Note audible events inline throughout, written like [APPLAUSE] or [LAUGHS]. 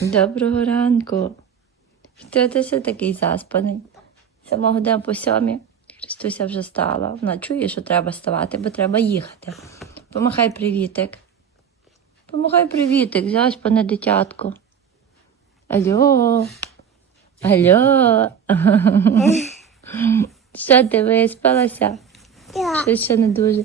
Доброго ранку. Хто ти все такий заспаний? Сама година по сьомій. Христуся вже стала. Вона чує, що треба ставати, бо треба їхати. Помахай привітик. Помахай привітик, заспане дитятко. Алло. Алло. [LAUGHS] Що ти виспалася? Щось ще не дуже.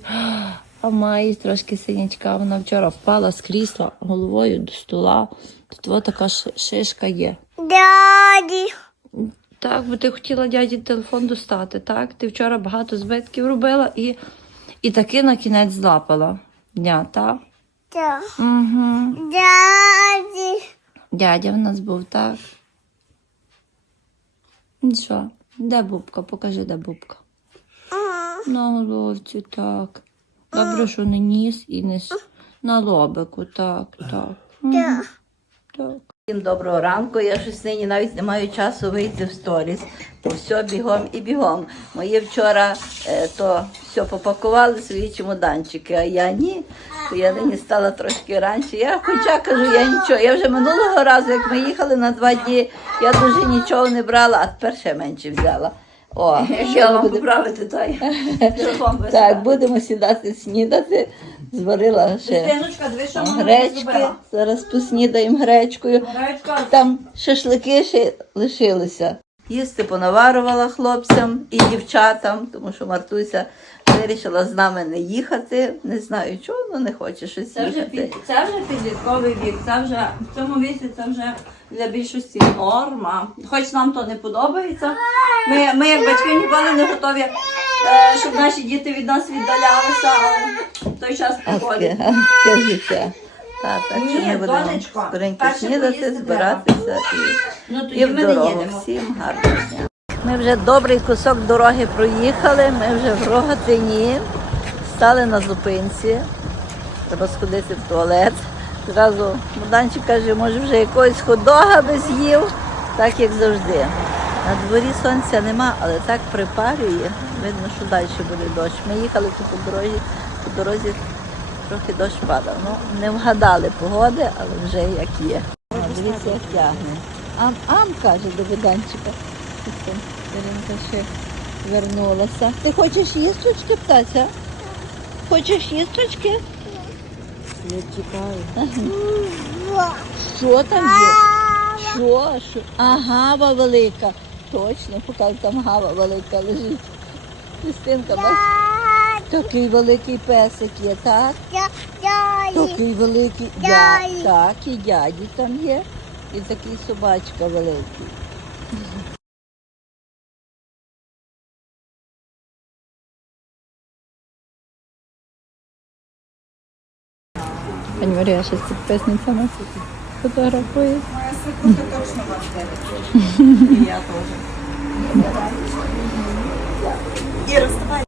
А має трошки синячка. Вона вчора впала з крісла головою до стола. Тут от така шишка є. Дяді. Так, бо ти хотіла дяді телефон достати, так? Ти вчора багато збитків робила і, і таки на кінець злапала дня, так? Так. Угу. Дяді. Дядя в нас був, так? Що? Де бубка? Покажи, де бубка. Ага. На головці, так. Добре, що не ніс і не с- на лобику, так, так. Мгм, Так. так. Всім доброго ранку. Я щось нині навіть не маю часу вийти в сторіс. То все бігом і бігом. Мої вчора е, то все попакували свої чемоданчики, а я ні. То я нині стала трошки раніше. Я хоча кажу, я нічого. Я вже минулого разу, як ми їхали на два дні, я дуже нічого не брала, а тепер ще менше взяла. О, [LAUGHS] ще вам буде поправити той так, будемо сідати снідати. Зварила ще що гречки. Зараз поснідаємо гречкою. Гречка. Там шашлики ще лишилися. Їсти понаварувала хлопцям і дівчатам, тому що Мартуся вирішила з нами не їхати. Не знаю чого, але не хоче щось Це вже, їхати. під, це вже підлітковий вік, це вже в цьому віці це вже для більшості норма. Хоч нам то не подобається. Ми, ми як батьки ніколи не готові, е, щоб наші діти від нас віддалялися, але той час приходить. а. Так, що Ні, ми будемо донечко, скоренько перше снідати, поїсти збиратися і Ну І тоді в ми не дорогу. їдемо. Всім гарного дня. Ми вже добрий кусок дороги проїхали. Ми вже в Рогатині. Стали на зупинці. Треба сходити в туалет. Зразу Буданчик каже, може вже якогось ходога би з'їв, так як завжди. На дворі сонця нема, але так припарює. Видно, що далі буде дощ. Ми їхали тут по дорозі, по дорозі трохи дощ падав. Ну, не вгадали погоди, але вже як є. Дивіться, як тягне. Ам, ам, каже до Буданчика. Ось Іринка ще вернулася. Ти хочеш їсточки, птася? Хочеш їсточки? Я чекаю. Що там є? Що? Що? А, гава велика. Точно, поки там гава велика лежить. Христинка, бачиш? Такий великий песик є, так? Дяді. Такий великий. Дяді. так, і дяді там є. І такий собачка великий. Ще з підписницями фотографує. Моя секунда точно вас дивиться. І я теж. Вставай.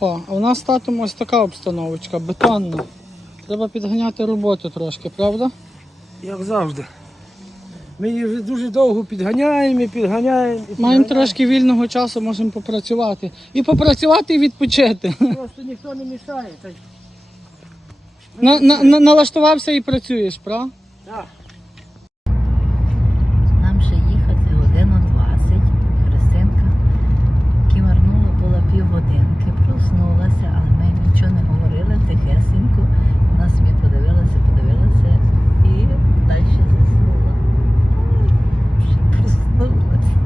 О, у нас татом ось така обстановочка, бетонна. Треба підганяти роботу трошки, правда? Як завжди. Ми її вже дуже довго підганяємо, і підганяємо. І Маємо підганяємо. трошки вільного часу, можемо попрацювати. І попрацювати, і відпочити. Просто [LAUGHS] ніхто не мішає. Та На, на, на- налаштувався і працюєш, правда? Так. Нам ще їхати годину 20. Христинка кімарнула була півгодинки, проснулася, але ми нічого не говорили, тихесенько. Вона собі подивилася, подивилася і далі заснула. Ще проснулася.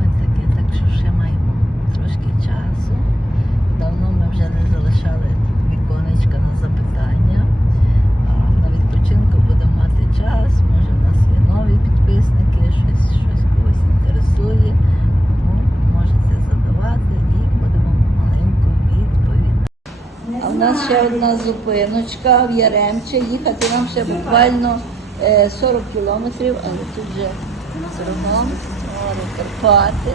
Ось таке, так що ще маємо трошки часу. Давно ми вже не залишали віконечка на запитання. А на відпочинку будемо мати час. Може, в нас є нові підписники, щось, щось когось інтересує. Ну, можете задавати і будемо маленько відповідати. А в ще одна зупиночка в Яремче. Їхати нам ще буквально е, 40 кілометрів, але тут вже все море Карпати.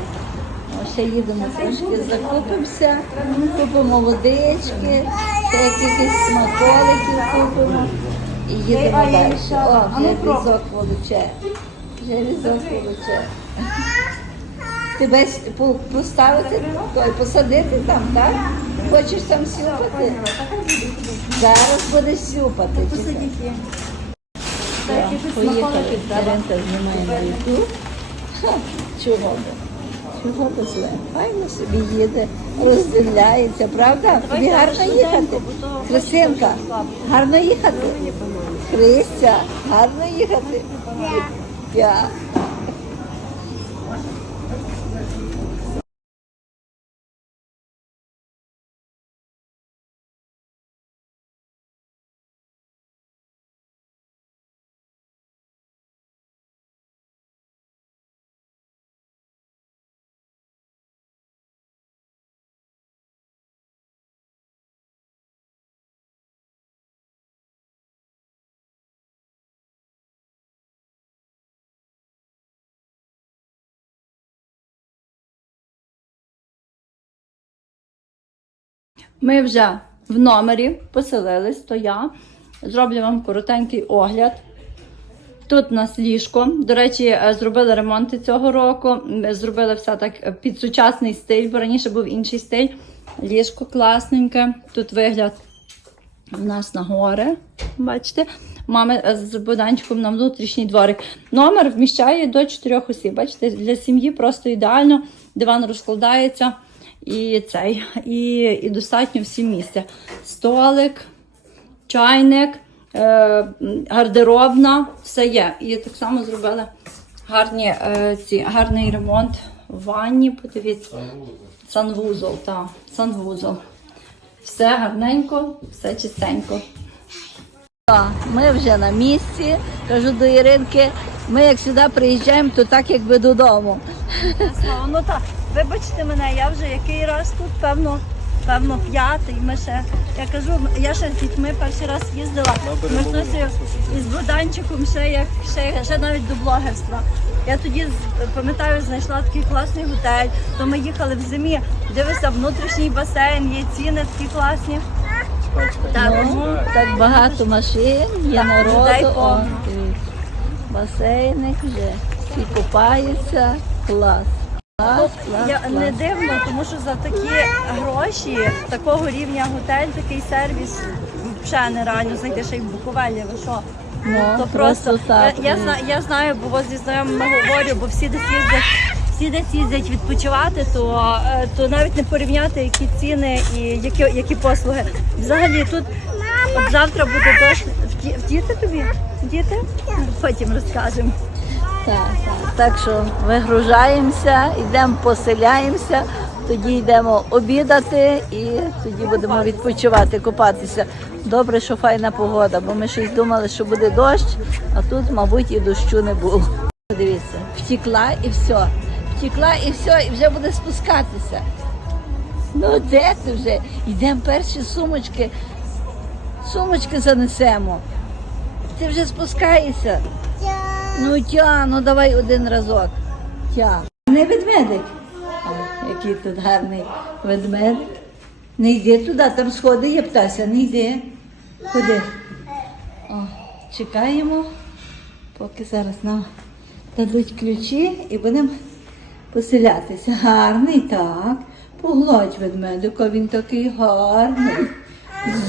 Ще їдемо трошки, закупимося, купимо водички, ще якихось смаколиків купимо і їдемо далі. О, вже візок волоче. Вже візок волоче. Тебе поставити, посадити там, так? Хочеш там сюпати? Зараз будеш сюпати. Поїхали. Іринка знімає на ютуб. Чого би? Чого би зле? Файно собі їде, роздивляється, правда? Тобі гарно їхати. Христинка, гарно їхати. Христя, гарно їхати. Я. Ми вже в номері поселились, то я зроблю вам коротенький огляд. Тут у нас ліжко. До речі, е, зробили ремонти цього року. Зробили все так е, під сучасний стиль, бо раніше був інший стиль. Ліжко класненьке. Тут вигляд у нас на гори. Бачите? Мами е, з Богданчиком на внутрішній дворик. Номер вміщає до 4 осіб. Бачите, для сім'ї просто ідеально. Диван розкладається і цей, і, і достатньо всім місця. Столик, чайник, е, гардеробна, все є. І так само зробили гарні, е, ці, гарний ремонт в ванні. Подивіться. Санвузол, так, санвузол. Все гарненько, все чистенько. Ми вже на місці. Кажу до Іринки, ми як сюди приїжджаємо, то так якби додому. Ну так, вибачте мене, я вже який раз тут, певно, певно, п'ятий. Ми ще, я кажу, я ще з дітьми перший раз їздила. Ми хтось із Богданчиком ще як ще, ще навіть до блогерства. Я тоді пам'ятаю, знайшла такий класний готель. То ми їхали в зимі, дивишся, внутрішній басейн, є ціни такі класні. Так, Ну, так багато машин, є Так, народу. людей О. Басейник вже. Всі купаються. Клас. Я не дивно, тому що за такі гроші, такого рівня готель, такий сервіс взагалі нереально знайти ще й в Буковелі. Ви що? Ну, То просто так. я, я, знаю, я знаю, бо зі знайомими говорю, бо всі десь їздять, всі десь їздять відпочивати, то, е, то навіть не порівняти, які ціни і які, які послуги. Взагалі тут от завтра буде дощ. Вді- Вдіти тобі? Вдіти? Потім розкажемо. Так, що вигружаємося, йдемо поселяємося, тоді йдемо обідати і тоді будемо відпочивати, купатися. Добре, що файна погода, бо ми щось думали, що буде дощ, а тут, мабуть, і дощу не було. Дивіться, втекла і все. Втекла і все, і вже буде спускатися. Ну де ти вже? Йдемо перші сумочки. Сумочки занесемо. Ти вже спускаєшся. Ну тя, ну давай один разок. Тя. Не ведмедик. О, який тут гарний ведмедик. Не йди туди, там сходи є птася, не йди. Ходи. О, чекаємо, поки зараз нам дадуть ключі і будемо поселятися. Гарний, так. Погладь ведмедика, він такий гарний.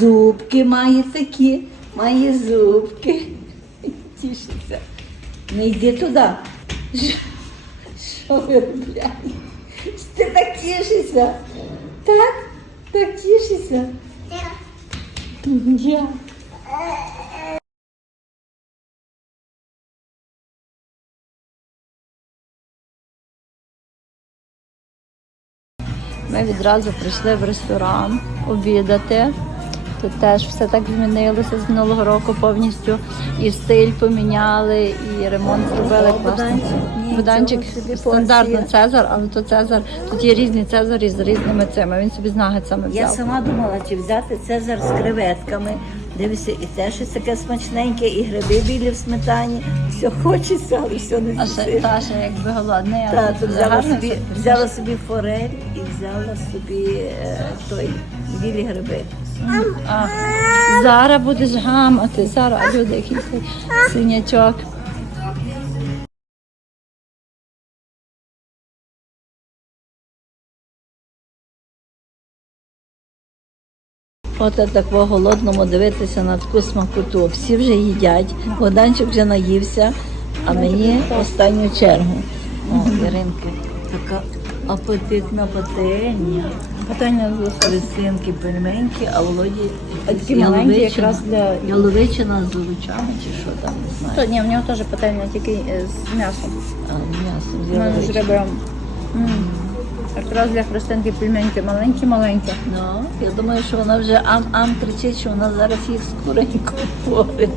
Зубки має такі, має зубки. [LAUGHS] Тішиться. Не йди туди. Що ви робляєте? Ти так тішишся? Так? Так тішишся? Я. Ми відразу прийшли в ресторан обідати. Тут теж все так змінилося з минулого року повністю. І стиль поміняли, і ремонт зробили класно. Буданчик? Стандартно. Цезар, але то Цезар. Тут є різні Цезарі з різними цими. Він собі з нагетсами Я сама думала, чи взяти Цезар з креветками. Дивися, і те щось таке смачненьке, і гриби білі в сметані. Все хочеться, але все не А ще. Таша якби голодний, Так, тут взяла гарно собі, взяла собі форель і взяла собі е, той білі гриби. А, Зараз будеш гамати. Зараз а люди якийсь синячок. Ота так по голодному дивитися на таку смакуту. Всі вже їдять, Богданчик вже наївся, а мені останню чергу. О, Яринки, така апетитна пательня. Питання Лисинки, пельменьки, а Володі такі маленькі, якраз для. яловичина з овочами чи що там, не знаю. То, ні, в нього теж питання тільки е, з м'ясом. А, м'ясо з У мене з яловичини. ребром. М. Якраз для Христинки пельменьки маленькі-маленькі. Ну, я думаю, що вона вже ам-ам кричить, що вона зараз їх скоренько творить.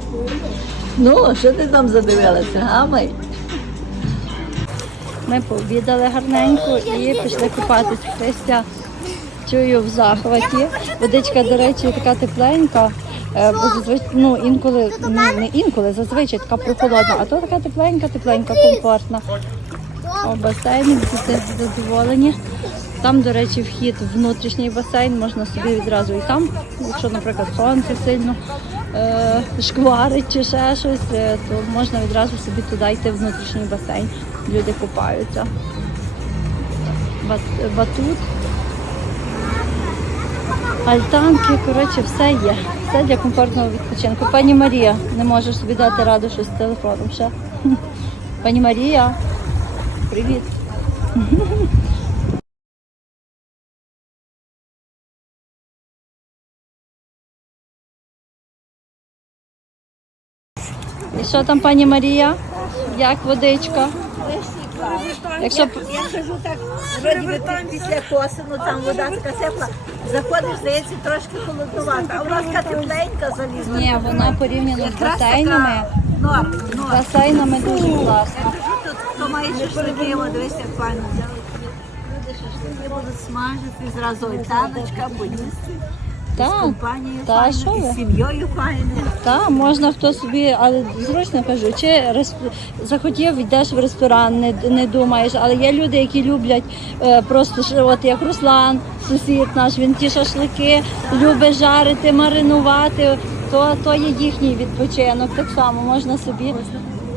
Ну, що ти там задивилася, гамай? Ми пообідали гарненько і пішли купатись. Христя чую в захваті. Водичка, до речі, така тепленька. е, Бо зазвичай, ну, інколи, ну, не інколи, зазвичай така прохолодна, а то така тепленька, тепленька, комфортна. О, басейн, діти задоволені. Там, до речі, вхід внутрішній басейн, можна собі відразу і там, якщо, наприклад, сонце сильно е, шкварить чи ще щось, е, то можна відразу собі туди йти в внутрішній басейн. Люди купаються. Бат- батут. Альтанки, коротше, все є. Все для комфортного відпочинку. Пані Марія, не можеш собі дати раду щось з телефоном ще. [LAUGHS] Пані Марія, привіт. [LAUGHS] І що там, пані Марія? Як водичка? Якщо б- Я кажу так, вроді би після косину, там вода така тепла, заходиш, здається, трошки холодновато, а вона така тепленька залізла. ні, вона порівняно з басейнами. норм. Басейнами дуже класно. Кажу, тут хто має шашлики, дивись, як файно взяли. Люди шашлики будуть смажити, зразу альтаночка, поїсти. З Так, компанією та, файно, що ви? і з сім'єю файно. Так, можна хто собі, але зручно кажу, чи рес- захотів, йдеш в ресторан, не, не думаєш. Але є люди, які люблять е, просто ш- от як Руслан, сусід наш, він ті шашлики любить жарити, маринувати. То, то є їхній відпочинок. Так само можна собі.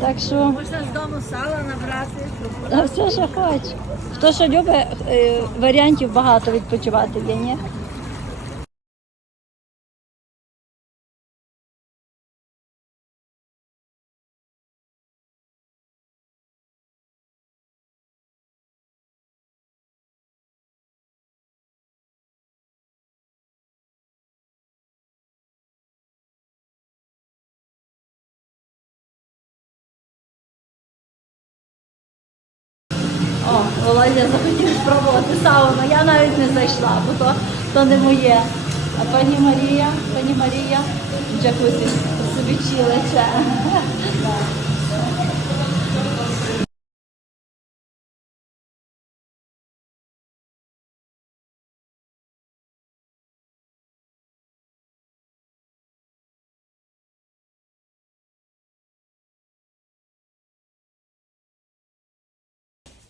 Так що Можна з дому сала набрати. все, що хоче. Хто що любить, е, варіантів багато відпочивати є, ні? Сауну. Я навіть не зайшла, бо то, то не моє. А пані Марія, пані Марія, джакузі собі чилече.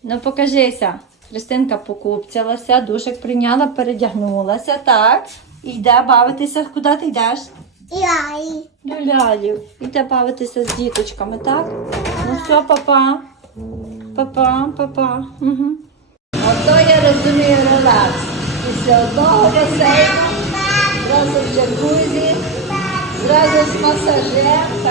Ну покажися. Христинка покупцялася, душик прийняла, передягнулася, так. І йде бавитися. Куди ти йдеш? Яй. До лялів. Йде бавитися з діточками, так? Ну все, папа. Папа, папа. Угу. Ото я розумію релакс. Після одного басейну, зразу в джакузі, зразу з масажем, та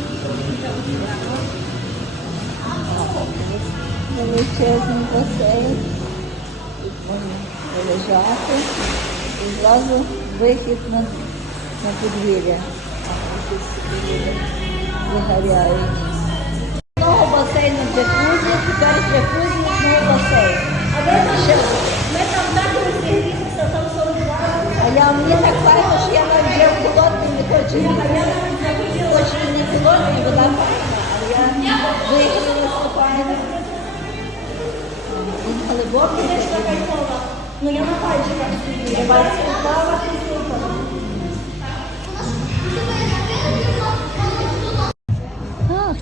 Величезний басейн. Тут можна лежати і зразу вихід на, на подвір'я. Загоряють. Одного басейну джакузі, тепер джакузі, знову басейн. А ви ще ми там так розігрілися, там 42. А я мені так файно, що я навіть вже холодний не хочу. Я навіть не хочу не холодний, вода файна. А я вигрілася Горку десь кайфова, ну я на пальчиках стою, я бачу плавати супер.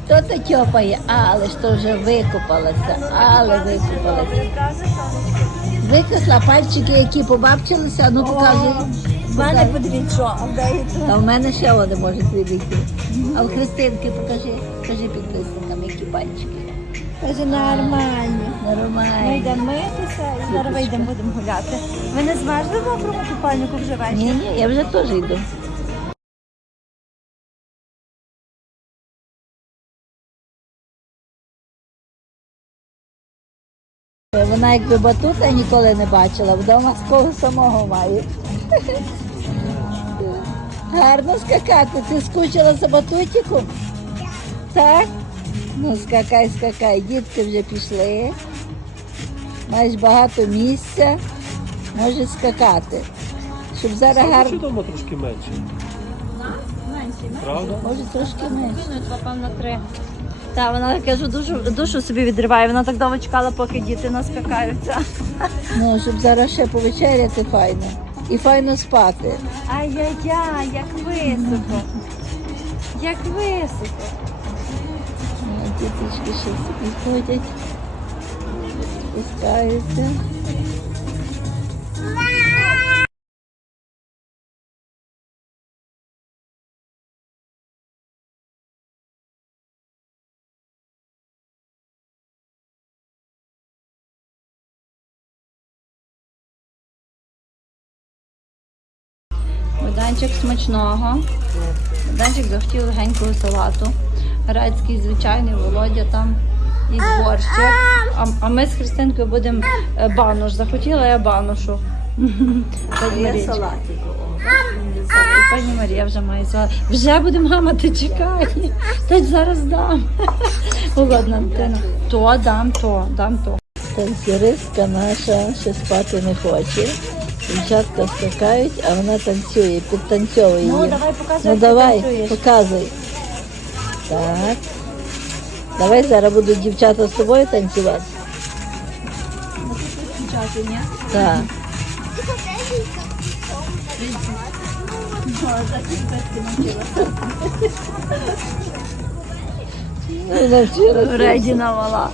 Хто це тьопає, але ж то вже викупалася, але викупалася. Викисла пальчики, які побабчилися, ну покажи. У мене подивіться, а в мене ще вони можуть прибігти. А у Христинки покажи, покажи підписникам, які пальчики. Каже, нормально. Ми йдемо митися і зараз вийдемо, будемо гуляти. Ви не в мокрому купальнику вже вечір? Ні, ні, я вже теж йду. Вона якби батута ніколи не бачила, вдома з кого самого має. Гарно скакати. Ти скучила за батутиком? Так? Ну скакай, скакай. Дітки вже пішли. Маєш багато місця, можеш скакати. Щоб зараз гарно. вдома трошки менше. Правда? Може трошки менше. Напевно, три. Так, вона кажу, душу, душу собі відриває. Вона так довго чекала, поки діти наскакаються. Ну, щоб зараз ще повечеряти файно. І файно спати. Ай-яй-яй, як високо. Як високо. Діточки собі ходять, спускаються. Боданчик смачного. Боданчик захотів легенького салату. Грецький, звичайний, Володя там і борщик. А, а ми з Христинкою будемо е, банош. Захотіла я баношу. [LAUGHS] Пані Пані Марія вже має салат. Вже будемо гамати, чекай. Та зараз дам. [LAUGHS] Голодна дитина. То дам, то, дам то. Танцюристка наша ще спати не хоче. Дівчатка скакають, а вона танцює, підтанцьовує їм. Ну, давай показуй, Ну давай, танцюєш. показуй. Так. Давай зараз будуть дівчата з тобою танцювати. Так. Ну, навчилася. Редіна мала.